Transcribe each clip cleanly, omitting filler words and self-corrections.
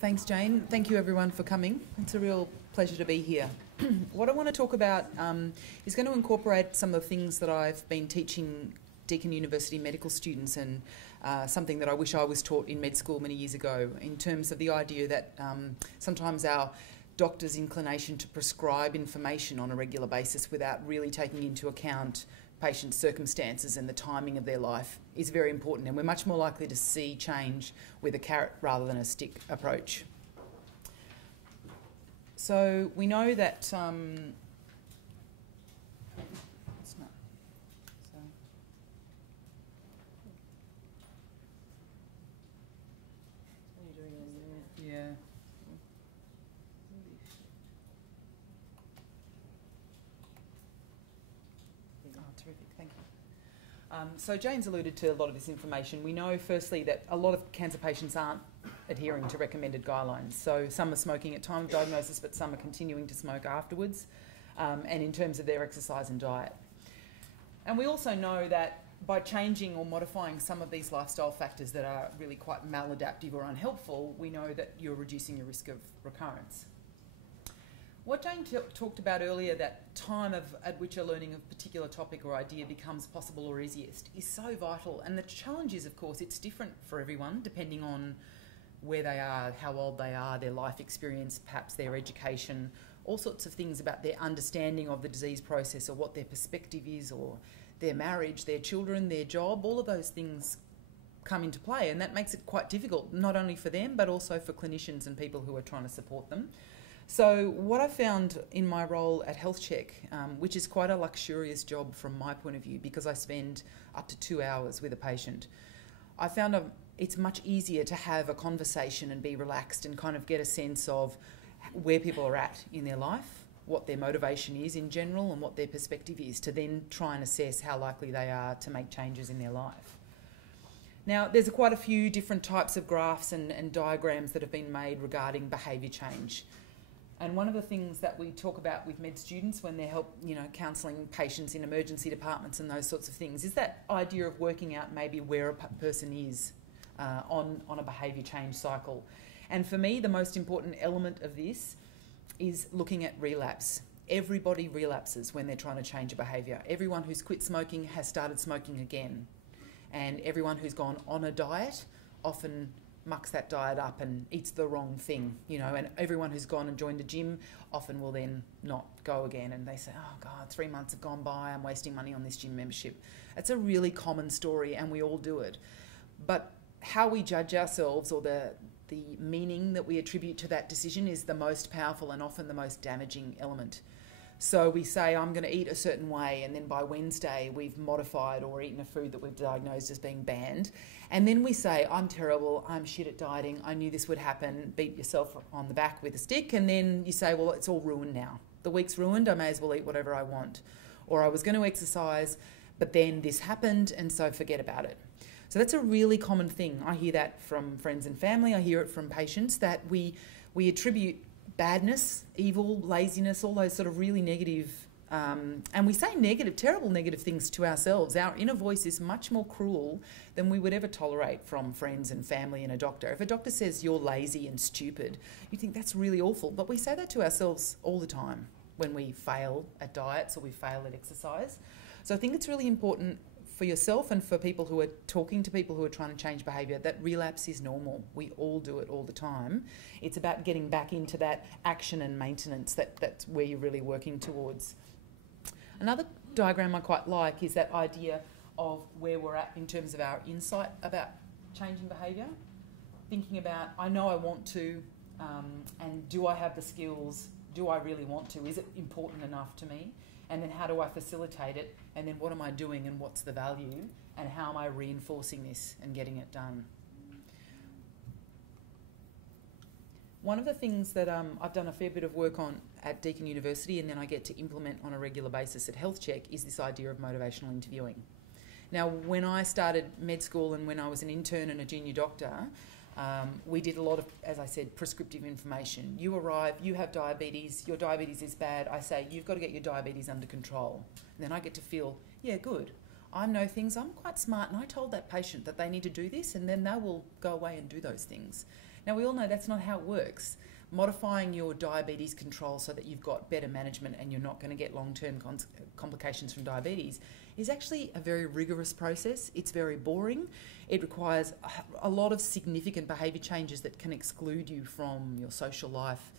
Thanks, Jane. Thank you, everyone, for coming. It's a real pleasure to be here. What I want to talk about is going to incorporate some of the things that I've been teaching Deakin University medical students, and something that I wish I was taught in med school many years ago, in terms of the idea that sometimes our doctors' inclination to prescribe information on a regular basis without really taking into account patients' circumstances and the timing of their life is very important, and we're much more likely to see change with a carrot rather than a stick approach. So we know that it's not. So. What are you doing in there? Yeah. Terrific, thank you. So Jane's alluded to a lot of this information. We know firstly that a lot of cancer patients aren't adhering to recommended guidelines. So some are smoking at time of diagnosis, but some are continuing to smoke afterwards, and in terms of their exercise and diet. And we also know that by changing or modifying some of these lifestyle factors that are really quite maladaptive or unhelpful, we know that you're reducing your risk of recurrence. What Jane talked about earlier, that time at which a learning of a particular topic or idea becomes possible or easiest, is so vital. And the challenge is, of course, it's different for everyone, depending on where they are, how old they are, their life experience, perhaps their education, all sorts of things about their understanding of the disease process, or what their perspective is, or their marriage, their children, their job. All of those things come into play, and that makes it quite difficult, not only for them, but also for clinicians and people who are trying to support them. So what I found in my role at Health Check, which is quite a luxurious job from my point of view, because I spend up to 2 hours with a patient, I found it's much easier to have a conversation and be relaxed and kind of get a sense of where people are at in their life, what their motivation is in general, and what their perspective is, to then try and assess how likely they are to make changes in their life. Now, there's quite a few different types of graphs and diagrams that have been made regarding behaviour change. And one of the things that we talk about with med students when they're counselling patients in emergency departments and those sorts of things, is that idea of working out maybe where a person is on a behaviour change cycle. And for me, the most important element of this is looking at relapse. Everybody relapses when they're trying to change a behaviour. Everyone who's quit smoking has started smoking again. And everyone who's gone on a diet often mucks that diet up and eats the wrong thing, and everyone who's gone and joined a gym often will then not go again, and they say, oh God, 3 months have gone by, I'm wasting money on this gym membership. It's a really common story, and we all do it. But how we judge ourselves, or the meaning that we attribute to that decision, is the most powerful and often the most damaging element. So we say, I'm going to eat a certain way, and then by Wednesday we've modified or eaten a food that we've diagnosed as being banned. And then we say, I'm terrible, I'm shit at dieting, I knew this would happen, beat yourself on the back with a stick, and then you say, well, it's all ruined now. The week's ruined, I may as well eat whatever I want. Or I was going to exercise, but then this happened, and so forget about it. So that's a really common thing. I hear that from friends and family, I hear it from patients, that we attribute badness, evil, laziness, all those sort of really negative, and we say terrible negative things to ourselves. Our inner voice is much more cruel than we would ever tolerate from friends and family and a doctor. If a doctor says you're lazy and stupid, you think that's really awful, but we say that to ourselves all the time when we fail at diets or we fail at exercise. So I think it's really important for yourself and for people who are talking to people who are trying to change behaviour, that relapse is normal. We all do it all the time. It's about getting back into that action and maintenance. That's where you're really working towards. Another diagram I quite like is that idea of where we're at in terms of our insight about changing behaviour. Thinking about, I know I want to, and do I have the skills? Do I really want to? Is it important enough to me? And then how do I facilitate it? And then what am I doing, and what's the value? And how am I reinforcing this and getting it done? One of the things that I've done a fair bit of work on at Deakin University, and then I get to implement on a regular basis at Health Check, is this idea of motivational interviewing. Now, when I started med school and when I was an intern and a junior doctor, we did a lot of, as I said, prescriptive information. You arrive, you have diabetes, your diabetes is bad. I say, you've got to get your diabetes under control. And then I get to feel, yeah, good. I know things, I'm quite smart, and I told that patient that they need to do this, and then they will go away and do those things. Now, we all know that's not how it works. Modifying your diabetes control so that you've got better management and you're not going to get long-term complications from diabetes is actually a very rigorous process. It's very boring. It requires a lot of significant behaviour changes that can exclude you from your social life,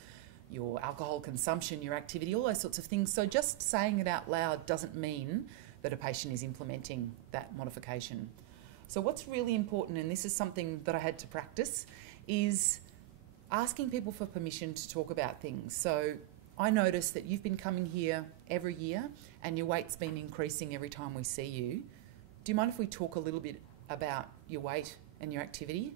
your alcohol consumption, your activity, all those sorts of things. So just saying it out loud doesn't mean that a patient is implementing that modification. So what's really important, and this is something that I had to practice, is asking people for permission to talk about things. So I noticed that you've been coming here every year and your weight's been increasing every time we see you. Do you mind if we talk a little bit about your weight and your activity?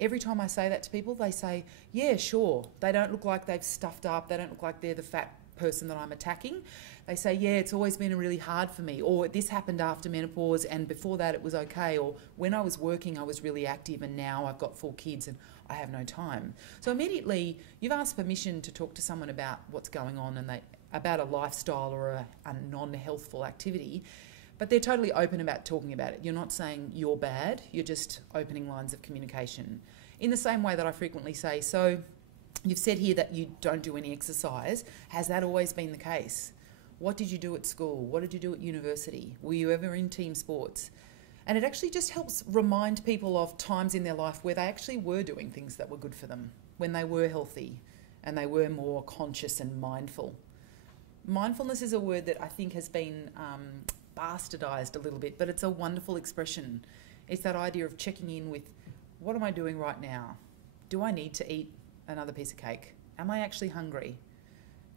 Every time I say that to people, they say, yeah, sure. They don't look like they've stuffed up. They don't look like they're the fat person that I'm attacking. They say, yeah, it's always been really hard for me, or this happened after menopause and before that it was okay, or when I was working I was really active and now I've got 4 kids and I have no time. So immediately you've asked permission to talk to someone about what's going on and about a lifestyle or a non-healthful activity, but they're totally open about talking about it. You're not saying you're bad, you're just opening lines of communication. In the same way that I frequently say, so you've said here that you don't do any exercise. Has that always been the case? What did you do at school? What did you do at university? Were you ever in team sports? And it actually just helps remind people of times in their life where they actually were doing things that were good for them, when they were healthy and they were more conscious and mindful. Mindfulness is a word that I think has been bastardised a little bit, but it's a wonderful expression. It's that idea of checking in with, what am I doing right now? Do I need to eat another piece of cake? Am I actually hungry?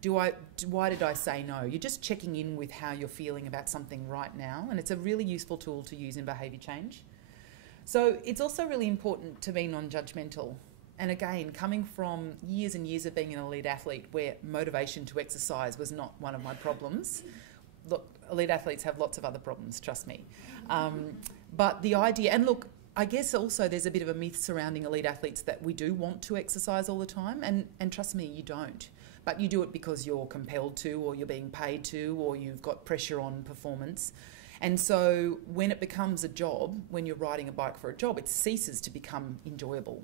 Why did I say no? You're just checking in with how you're feeling about something right now, and it's a really useful tool to use in behaviour change. So it's also really important to be non-judgmental. And again, coming from years and years of being an elite athlete where motivation to exercise was not one of my problems. Look, elite athletes have lots of other problems, trust me. But the idea, and look, I guess also there's a bit of a myth surrounding elite athletes that we do want to exercise all the time, and trust me, you don't. But you do it because you're compelled to, or you're being paid to, or you've got pressure on performance. And so when it becomes a job, when you're riding a bike for a job, it ceases to become enjoyable.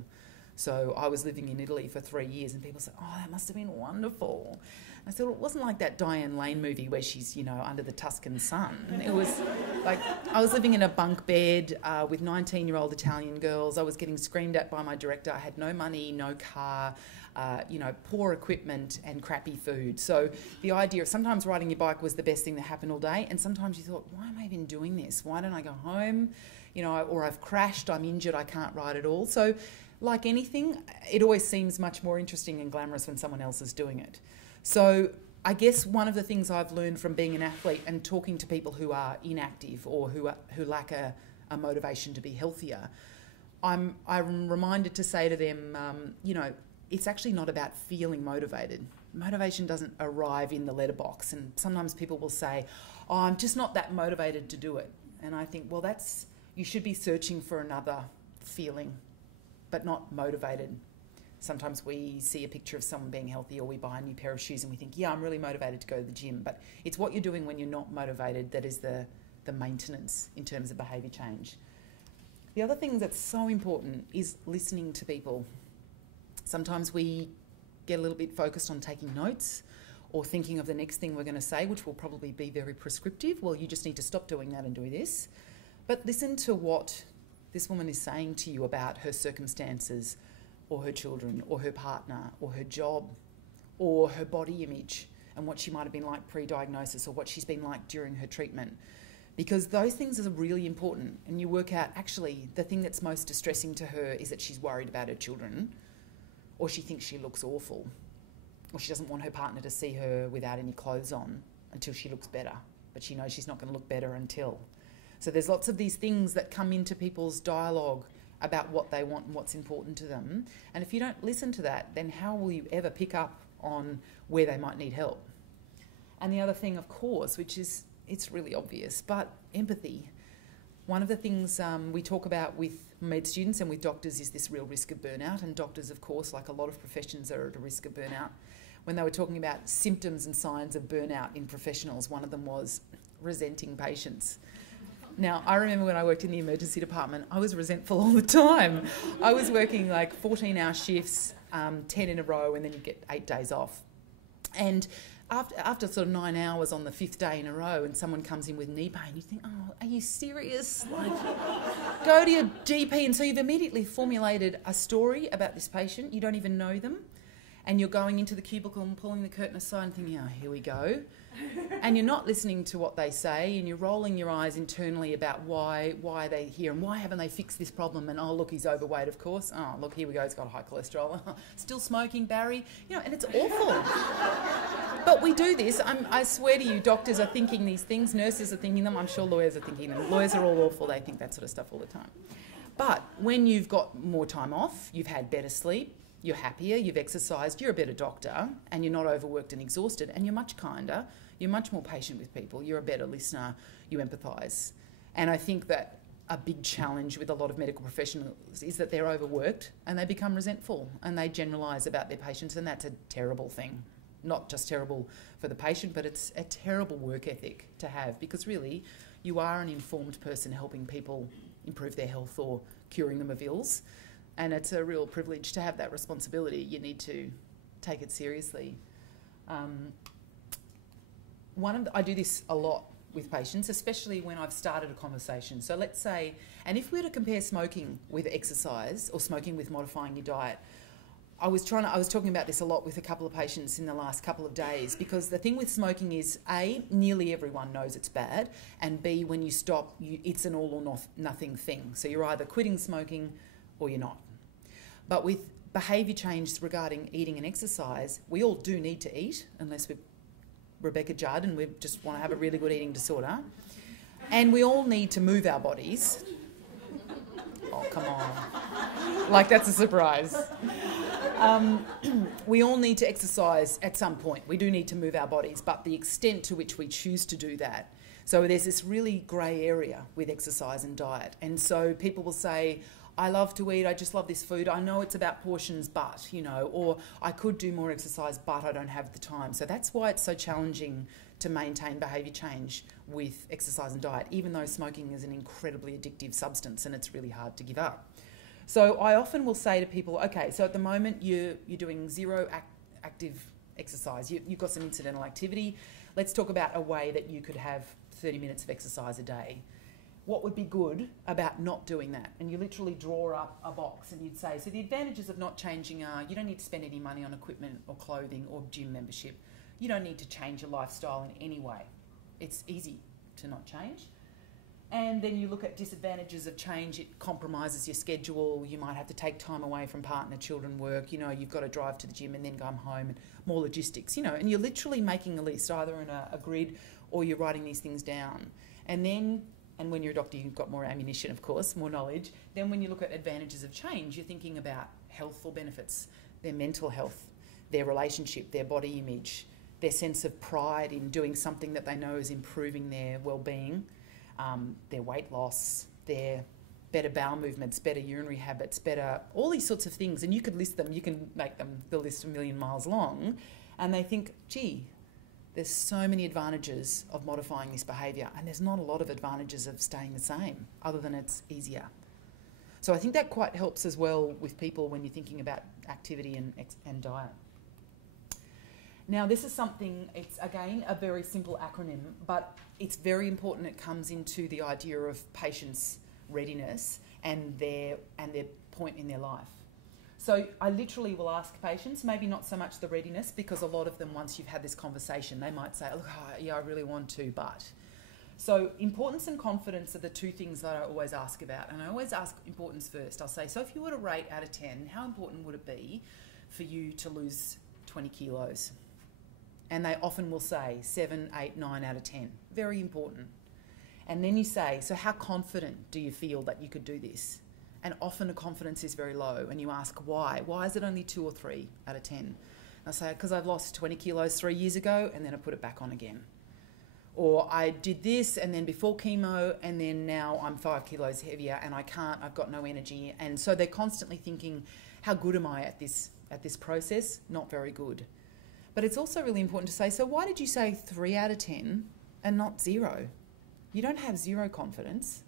So I was living in Italy for 3 years and people said, oh, that must have been wonderful. I said, well, it wasn't like that Diane Lane movie where she's, under the Tuscan sun. It was like I was living in a bunk bed with 19-year-old Italian girls. I was getting screamed at by my director. I had no money, no car, poor equipment and crappy food. So the idea of sometimes riding your bike was the best thing that happened all day, and sometimes you thought, why am I even doing this? Why don't I go home? Or I've crashed, I'm injured, I can't ride at all. So like anything, it always seems much more interesting and glamorous when someone else is doing it. So I guess one of the things I've learned from being an athlete and talking to people who are inactive or who lack a motivation to be healthier, I'm reminded to say to them, it's actually not about feeling motivated. Motivation doesn't arrive in the letterbox, and sometimes people will say, oh, I'm just not that motivated to do it. And I think, well, you should be searching for another feeling, but not motivated. Sometimes we see a picture of someone being healthy, or we buy a new pair of shoes and we think, yeah, I'm really motivated to go to the gym. But it's what you're doing when you're not motivated that is the maintenance in terms of behaviour change. The other thing that's so important is listening to people. Sometimes we get a little bit focused on taking notes or thinking of the next thing we're going to say, which will probably be very prescriptive. Well, you just need to stop doing that and do this. But listen to what this woman is saying to you about her circumstances, or her children, or her partner, or her job, or her body image, and what she might have been like pre-diagnosis, or what she's been like during her treatment. Because those things are really important, and you work out, actually, the thing that's most distressing to her is that she's worried about her children, or she thinks she looks awful, or she doesn't want her partner to see her without any clothes on until she looks better, but she knows she's not going to look better until. So there's lots of these things that come into people's dialogue about what they want and what's important to them. And if you don't listen to that, then how will you ever pick up on where they might need help? And the other thing, of course, which is, it's really obvious, but empathy. One of the things we talk about with med students and with doctors is this real risk of burnout. And doctors, of course, like a lot of professions, are at a risk of burnout. When they were talking about symptoms and signs of burnout in professionals, one of them was resenting patients. Now, I remember when I worked in the emergency department, I was resentful all the time. I was working like 14-hour shifts, 10 in a row, and then you get 8 days off. And after sort of 9 hours on the 5th day in a row and someone comes in with knee pain, you think, oh, are you serious? Like, go to your GP. And so you've immediately formulated a story about this patient. You don't even know them. And you're going into the cubicle and pulling the curtain aside and thinking, oh, here we go. And you're not listening to what they say, and you're rolling your eyes internally about why they're here and why haven't they fixed this problem. And, oh, look, he's overweight, of course. Oh, look, here we go, he's got high cholesterol. Still smoking, Barry. You know, and it's awful. But we do this. I swear to you, doctors are thinking these things, nurses are thinking them, I'm sure lawyers are thinking them. Lawyers are all awful, they think that sort of stuff all the time. But when you've got more time off, you've had better sleep, you're happier, you've exercised, you're a better doctor, and you're not overworked and exhausted, and you're much kinder, you're much more patient with people, you're a better listener, you empathise. And I think that a big challenge with a lot of medical professionals is that they're overworked and they become resentful and they generalise about their patients, and that's a terrible thing. Not just terrible for the patient, but it's a terrible work ethic to have, because really you are an informed person helping people improve their health or curing them of ills. And it's a real privilege to have that responsibility. You need to take it seriously. I do this a lot with patients, especially when I've started a conversation. So let's say, and if we were to compare smoking with exercise or smoking with modifying your diet, I was talking about this a lot with a couple of patients in the last couple of days, because the thing with smoking is, A, nearly everyone knows it's bad, and B, when you stop, it's an all or nothing thing. So you're either quitting smoking or you're not. But with behaviour change regarding eating and exercise, we all do need to eat, unless we're Rebecca Judd and we just want to have a really good eating disorder. And we all need to move our bodies. Oh, come on. Like, that's a surprise. We all need to exercise at some point. We do need to move our bodies, but the extent to which we choose to do that. So there's this really grey area with exercise and diet. And so people will say, I love to eat, I just love this food, I know it's about portions, but, you know, or I could do more exercise, but I don't have the time. So that's why it's so challenging to maintain behaviour change with exercise and diet, even though smoking is an incredibly addictive substance and it's really hard to give up. So I often will say to people, okay, so at the moment you're doing zero active exercise, you've got some incidental activity. Let's talk about a way that you could have 30 minutes of exercise a day. What would be good about not doing that? And you literally draw up a box and you'd say, so the advantages of not changing are you don't need to spend any money on equipment or clothing or gym membership. You don't need to change your lifestyle in any way. It's easy to not change. And then you look at disadvantages of change. It compromises your schedule. You might have to take time away from partner, children, work. You know, you've got to drive to the gym and then come home, and more logistics, you know. And you're literally making a list, either in a grid or you're writing these things down. And when you're a doctor, you've got more ammunition, of course, more knowledge. Then when you look at advantages of change, you're thinking about healthful benefits, their mental health, their relationship, their body image, their sense of pride in doing something that they know is improving their well-being, their weight loss, their better bowel movements, better urinary habits, better, all these sorts of things. And you could list them, you can make them the list a million miles long, and they think, gee, there's so many advantages of modifying this behaviour, and there's not a lot of advantages of staying the same, other than it's easier. So I think that quite helps as well with people when you're thinking about activity and diet. Now, this is something, it's again a very simple acronym, but it's very important. It comes into the idea of patients' readiness and their point in their life. So I literally will ask patients, maybe not so much the readiness, because a lot of them, once you've had this conversation, they might say, look, yeah, I really want to, but. So importance and confidence are the two things that I always ask about. And I always ask importance first. I'll say, so if you were to rate out of 10, how important would it be for you to lose 20 kilos? And they often will say 7, 8, 9 out of 10. Very important. And then you say, so how confident do you feel that you could do this? And often the confidence is very low, and you ask why. Why is it only 2 or 3 out of 10? And I say, because I've lost 20 kilos 3 years ago, and then I put it back on again. Or I did this, and then before chemo, and then now I'm 5 kilos heavier, and I can't, I've got no energy. And so they're constantly thinking, how good am I at this process? Not very good. But it's also really important to say, so why did you say 3 out of 10 and not 0? You don't have zero confidence.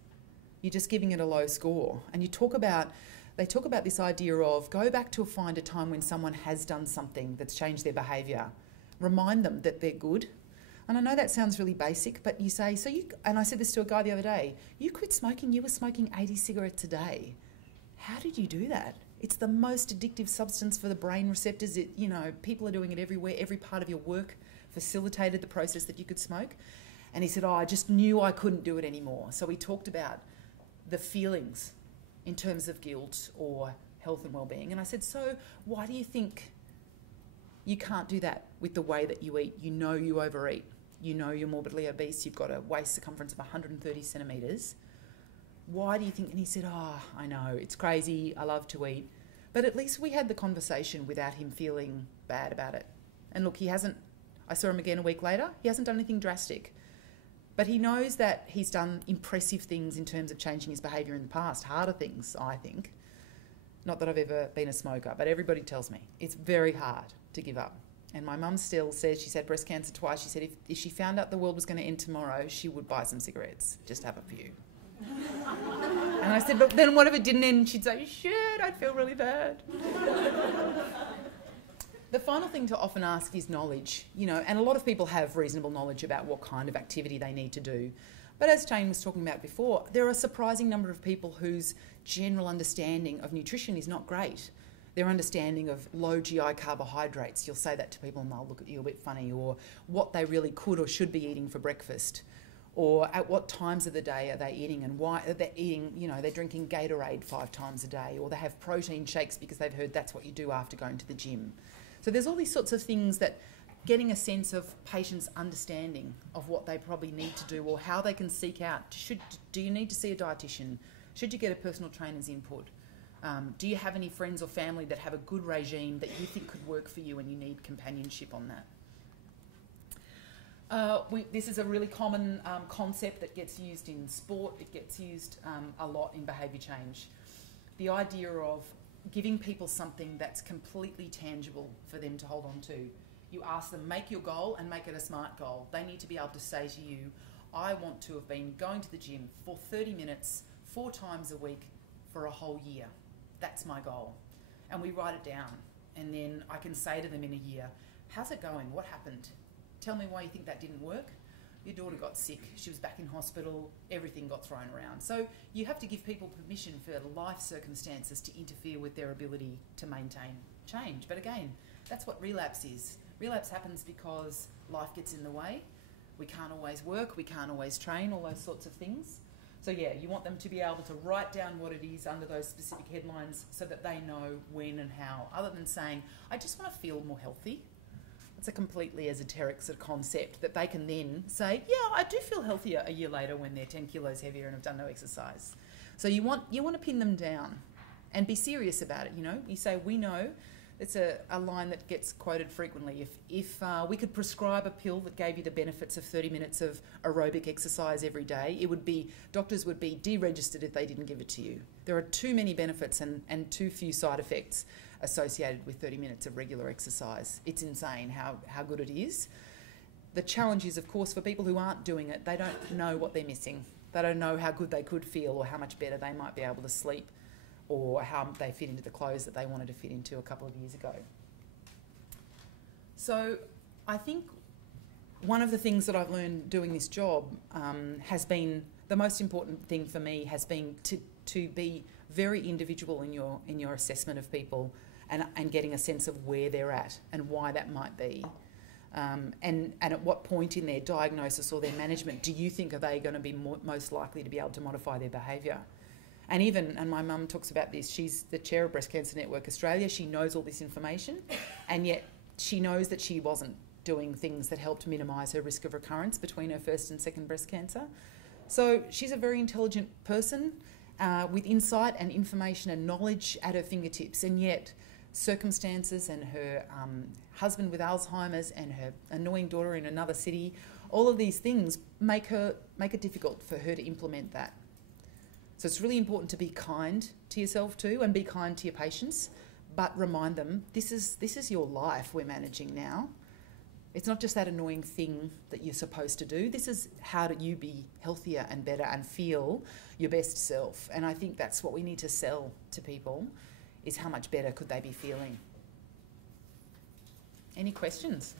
You're just giving it a low score. And they talk about this idea of go back to find a time when someone has done something that's changed their behaviour. Remind them that they're good. And I know that sounds really basic, but you say, and I said this to a guy the other day, you quit smoking, you were smoking 80 cigarettes a day. How did you do that? It's the most addictive substance for the brain receptors. People are doing it everywhere. Every part of your work facilitated the process that you could smoke. And he said, I just knew I couldn't do it anymore. So we talked about the feelings in terms of guilt or health and well-being. And I said, so why do you think you can't do that with the way that you eat? You know you overeat. You know you're morbidly obese. You've got a waist circumference of 130 centimetres. Why do you think? And he said, I know, it's crazy. I love to eat. But at least we had the conversation without him feeling bad about it. And look, I saw him again a week later. He hasn't done anything drastic. But he knows that he's done impressive things in terms of changing his behaviour in the past. Harder things, I think. Not that I've ever been a smoker, but everybody tells me it's very hard to give up. And my mum still says, she's had breast cancer twice. She said if she found out the world was going to end tomorrow, she would buy some cigarettes. Just have a few. And I said, but then what if it didn't end? She'd say, shit, I'd feel really bad. The final thing to often ask is knowledge, and a lot of people have reasonable knowledge about what kind of activity they need to do. But as Jane was talking about before, there are a surprising number of people whose general understanding of nutrition is not great. Their understanding of low GI carbohydrates, you'll say that to people and they'll look at you a bit funny, or what they really could or should be eating for breakfast, or at what times of the day are they eating and why they're eating, they're drinking Gatorade 5 times a day, or they have protein shakes because they've heard that's what you do after going to the gym. So there's all these sorts of things that getting a sense of patients' understanding of what they probably need to do or how they can seek out. Do you need to see a dietitian? Should you get a personal trainer's input? Do you have any friends or family that have a good regime that you think could work for you and you need companionship on that? This is a really common concept that gets used in sport. It gets used a lot in behaviour change. The idea of giving people something that's completely tangible for them to hold on to. You ask them, make your goal and make it a SMART goal. They need to be able to say to you, I want to have been going to the gym for 30 minutes, 4 times a week for a whole year. That's my goal. And we write it down. And then I can say to them in a year, how's it going? What happened? Tell me why you think that didn't work. Your daughter got sick, she was back in hospital, everything got thrown around. So you have to give people permission for life circumstances to interfere with their ability to maintain change. But again, that's what relapse is. Relapse happens because life gets in the way. We can't always work, we can't always train, all those sorts of things. So yeah, you want them to be able to write down what it is under those specific headlines so that they know when and how, other than saying, I just want to feel more healthy. It's a completely esoteric sort of concept that they can then say, yeah, I do feel healthier a year later when they're 10 kilos heavier and have done no exercise. So you want to pin them down and be serious about it, You say, we know. It's a line that gets quoted frequently. If we could prescribe a pill that gave you the benefits of 30 minutes of aerobic exercise every day, doctors would be deregistered if they didn't give it to you. There are too many benefits and too few side effects associated with 30 minutes of regular exercise. It's insane how good it is. The challenge is, of course, for people who aren't doing it, they don't know what they're missing. They don't know how good they could feel or how much better they might be able to sleep or how they fit into the clothes that they wanted to fit into a couple of years ago. So I think one of the things that I've learned doing this job has been, the most important thing for me has been to be very individual in your assessment of people and getting a sense of where they're at and why that might be. And at what point in their diagnosis or their management do you think are they going to be most likely to be able to modify their behaviour? And my mum talks about this, she's the chair of Breast Cancer Network Australia, she knows all this information, and yet she knows that she wasn't doing things that helped minimise her risk of recurrence between her first and second breast cancer. So she's a very intelligent person with insight and information and knowledge at her fingertips, and yet circumstances and her husband with Alzheimer's and her annoying daughter in another city, all of these things make it difficult for her to implement that. So it's really important to be kind to yourself too and be kind to your patients, but remind them this is your life we're managing now. It's not just that annoying thing that you're supposed to do. This is how do you be healthier and better and feel your best self. And I think that's what we need to sell to people, is how much better could they be feeling. Any questions?